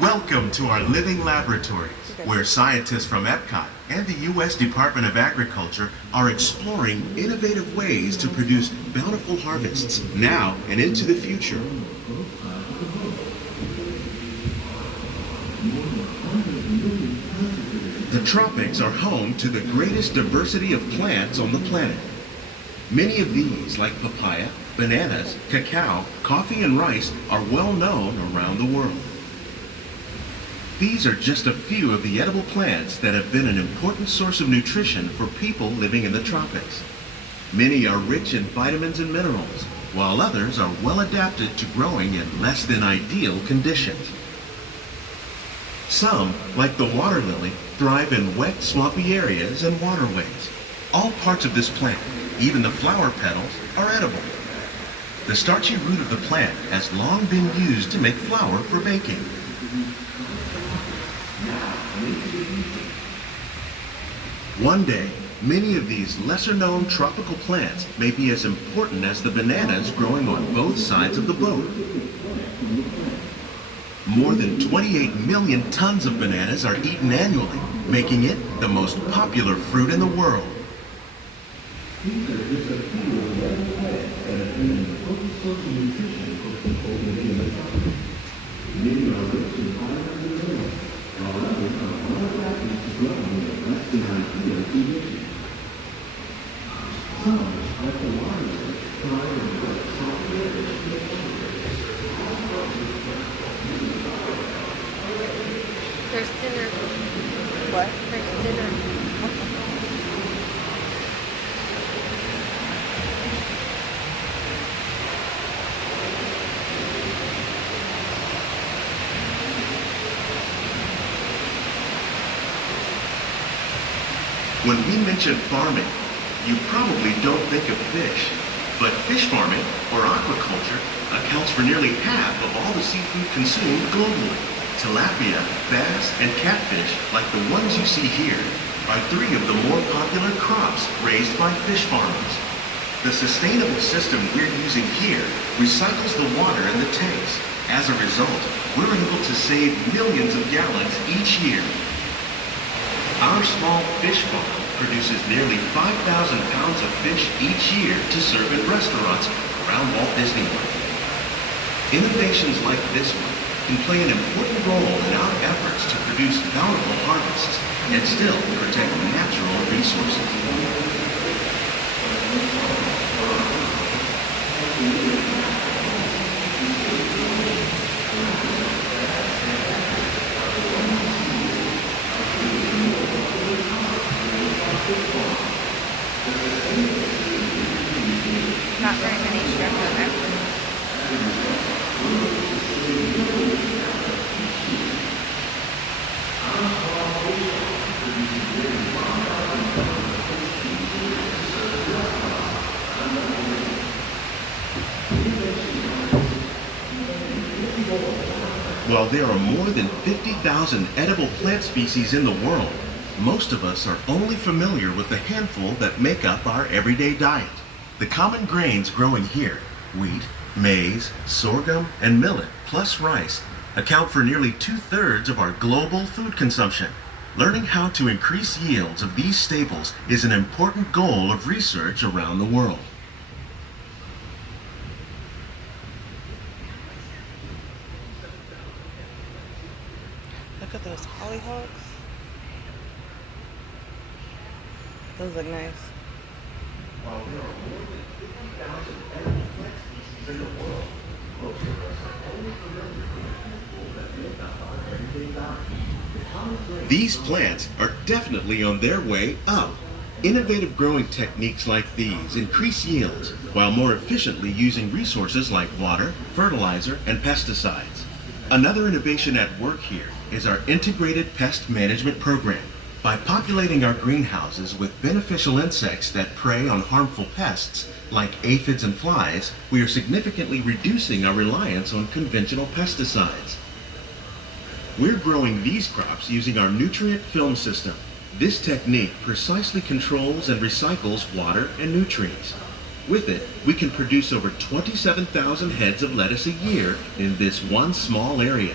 Welcome to our living laboratories, where scientists from Epcot and the U.S. Department of Agriculture are exploring innovative ways to produce bountiful harvests now and into the future. The tropics are home to the greatest diversity of plants on the planet. Many of these, like papaya, bananas, cacao, coffee, and rice, are well known around the world. These are just a few of the edible plants that have been an important source of nutrition for people living in the tropics. Many are rich in vitamins and minerals, while others are well adapted to growing in less than ideal conditions. Some, like the water lily, thrive in wet, swampy areas and waterways. All parts of this plant, even the flower petals, are edible. The starchy root of the plant has long been used to make flour for baking. One day, many of these lesser-known tropical plants may be as important as the bananas growing on both sides of the boat. More than 28 million tons of bananas are eaten annually, making it the most popular fruit in the world. There's dinner. What? There's dinner. When we mention farming, you probably don't think of fish. But fish farming, or aquaculture, accounts for nearly half of all the seafood consumed globally. Tilapia, bass, and catfish, like the ones you see here, are three of the more popular crops raised by fish farmers. The sustainable system we're using here recycles the water in the tanks. As a result, we're able to save millions of gallons each year. Our small fish farm produces nearly 5,000 pounds of fish each year to serve in restaurants around Walt Disney World. Innovations like this one can play an important role in our efforts to produce bountiful harvests and still protect natural resources. Not very many strips of there. While there are more than 50,000 edible plant species in the world, most of us are only familiar with the handful that make up our everyday diet. The common grains growing here, wheat, maize, sorghum, and millet, plus rice, account for nearly 2/3 of our global food consumption. Learning how to increase yields of these staples is an important goal of research around the world. Look at those hollyhocks. Those look nice. While there are more than 50,000 edible plant species in the world, most of us are only familiar with the handful that make up our everyday diet. These plants are definitely on their way up. Innovative growing techniques like these increase yields while more efficiently using resources like water, fertilizer, and pesticides. Another innovation at work here is our integrated pest management program. By populating our greenhouses with beneficial insects that prey on harmful pests, like aphids and flies, we are significantly reducing our reliance on conventional pesticides. We're growing these crops using our nutrient film system. This technique precisely controls and recycles water and nutrients. With it, we can produce over 27,000 heads of lettuce a year in this one small area.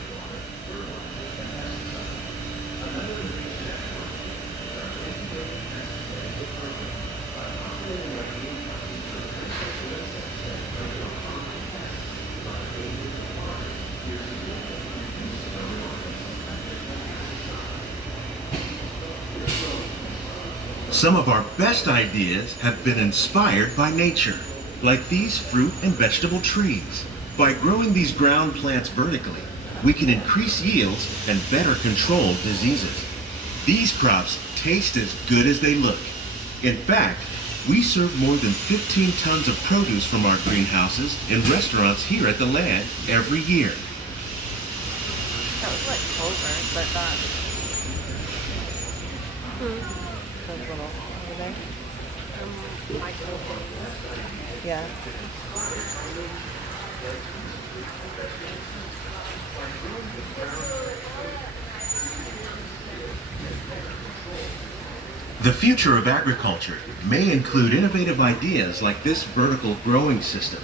Some of our best ideas have been inspired by nature, like these fruit and vegetable trees. By growing these ground plants vertically, we can increase yields and better control diseases. These crops taste as good as they look. In fact, we serve more than 15 tons of produce from our greenhouses in restaurants here at the land every year. That was like clover, but not those little over there. Yeah. The future of agriculture may include innovative ideas like this vertical growing system.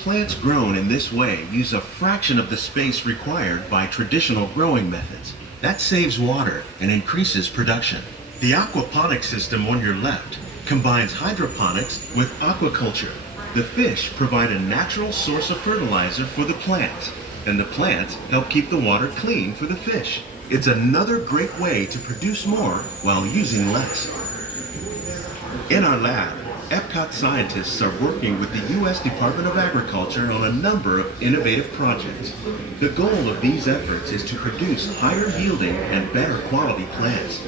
Plants grown in this way use a fraction of the space required by traditional growing methods. That saves water and increases production. The aquaponics system on your left combines hydroponics with aquaculture. The fish provide a natural source of fertilizer for the plants, and the plants help keep the water clean for the fish. It's another great way to produce more while using less. In our lab, Epcot scientists are working with the U.S. Department of Agriculture on a number of innovative projects. The goal of these efforts is to produce higher yielding and better quality plants.